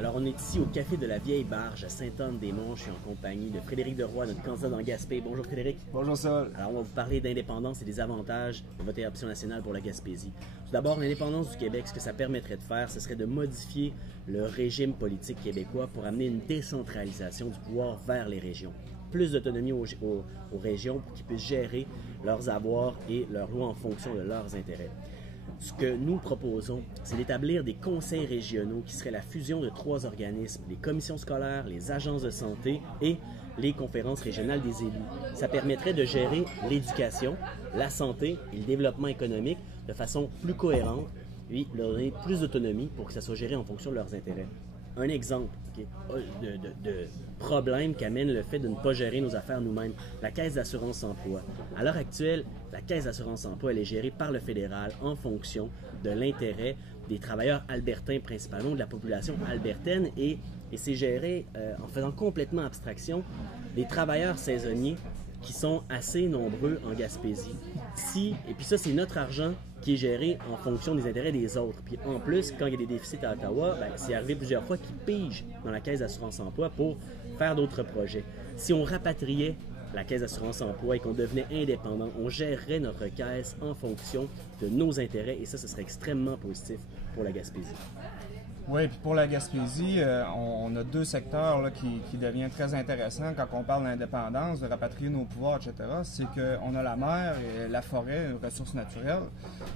Alors, on est ici au Café de la Vieille Barge à Sainte-Anne-des-Monts. Je suis en compagnie de Frédéric Deroy, notre candidat dans Gaspé. Bonjour Frédéric. Bonjour Sol. Alors, on va vous parler d'indépendance et des avantages de voter Option nationale pour la Gaspésie. Tout d'abord, l'indépendance du Québec, ce que ça permettrait de faire, ce serait de modifier le régime politique québécois pour amener une décentralisation du pouvoir vers les régions. Plus d'autonomie aux régions pour qu'ils puissent gérer leurs avoirs et leurs lois en fonction de leurs intérêts. Ce que nous proposons, c'est d'établir des conseils régionaux qui seraient la fusion de trois organismes, les commissions scolaires, les agences de santé et les conférences régionales des élus. Ça permettrait de gérer l'éducation, la santé et le développement économique de façon plus cohérente et leur donner plus d'autonomie pour que ça soit géré en fonction de leurs intérêts. Un exemple de problème qu'amène le fait de ne pas gérer nos affaires nous-mêmes, la Caisse d'assurance-emploi. À l'heure actuelle, la Caisse d'assurance-emploi elle est gérée par le fédéral en fonction de l'intérêt des travailleurs albertains principalement, de la population albertaine, et c'est géré en faisant complètement abstraction des travailleurs saisonniers qui sont assez nombreux en Gaspésie. Et puis ça, c'est notre argent qui est géré en fonction des intérêts des autres. Puis en plus, quand il y a des déficits à Ottawa, c'est arrivé plusieurs fois qu'ils pigent dans la Caisse d'assurance-emploi pour faire d'autres projets. Si on rapatriait la Caisse d'assurance-emploi et qu'on devenait indépendant, on gérerait notre caisse en fonction de nos intérêts et ça, ce serait extrêmement positif pour la Gaspésie. Oui, puis pour la Gaspésie, on a deux secteurs là, qui deviennent très intéressants quand on parle d'indépendance, de rapatrier nos pouvoirs, etc. C'est qu'on a la mer et la forêt, une ressource naturelle.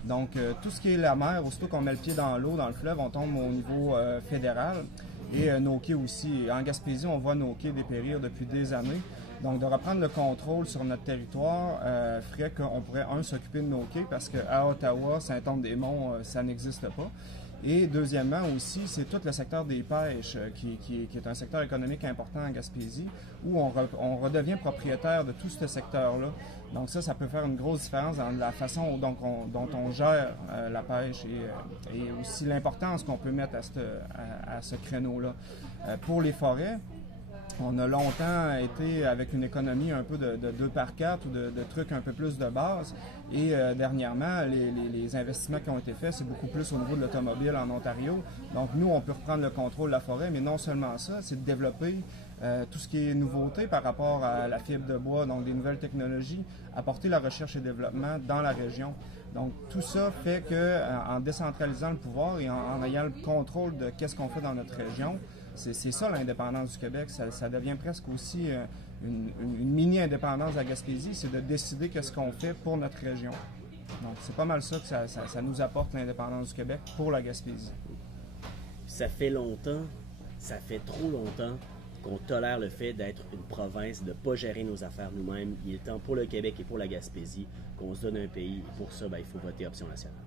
Donc, tout ce qui est la mer, aussitôt qu'on met le pied dans l'eau, dans le fleuve, on tombe au niveau fédéral. Et nos quais aussi. En Gaspésie, on voit nos quais dépérir depuis des années. Donc, de reprendre le contrôle sur notre territoire ferait qu'on pourrait, s'occuper de nos quais parce qu'à Ottawa, Sainte-Anne-des-Monts, ça n'existe pas. Et deuxièmement aussi, c'est tout le secteur des pêches qui est un secteur économique important en Gaspésie où on redevient propriétaire de tout ce secteur-là. Donc ça peut faire une grosse différence dans la façon dont on gère la pêche et aussi l'importance qu'on peut mettre à ce créneau-là. Pour les forêts, on a longtemps été avec une économie un peu de 2 par 4 ou de trucs un peu plus de base. Et dernièrement, les investissements qui ont été faits, c'est beaucoup plus au niveau de l'automobile en Ontario. Donc nous, on peut reprendre le contrôle de la forêt, mais non seulement ça, c'est de développer tout ce qui est nouveauté par rapport à la fibre de bois, donc des nouvelles technologies, apporter la recherche et développement dans la région. Donc tout ça fait qu'en décentralisant le pouvoir et en ayant le contrôle de qu'est-ce qu'on fait dans notre région, c'est ça l'indépendance du Québec, ça devient presque aussi une mini-indépendance à Gaspésie, c'est de décider qu'est-ce qu'on fait pour notre région. Donc c'est pas mal ça que ça nous apporte l'indépendance du Québec pour la Gaspésie. Ça fait longtemps, ça fait trop longtemps qu'on tolère le fait d'être une province, de ne pas gérer nos affaires nous-mêmes. Il est temps pour le Québec et pour la Gaspésie qu'on se donne un pays et pour ça, il faut voter Option nationale.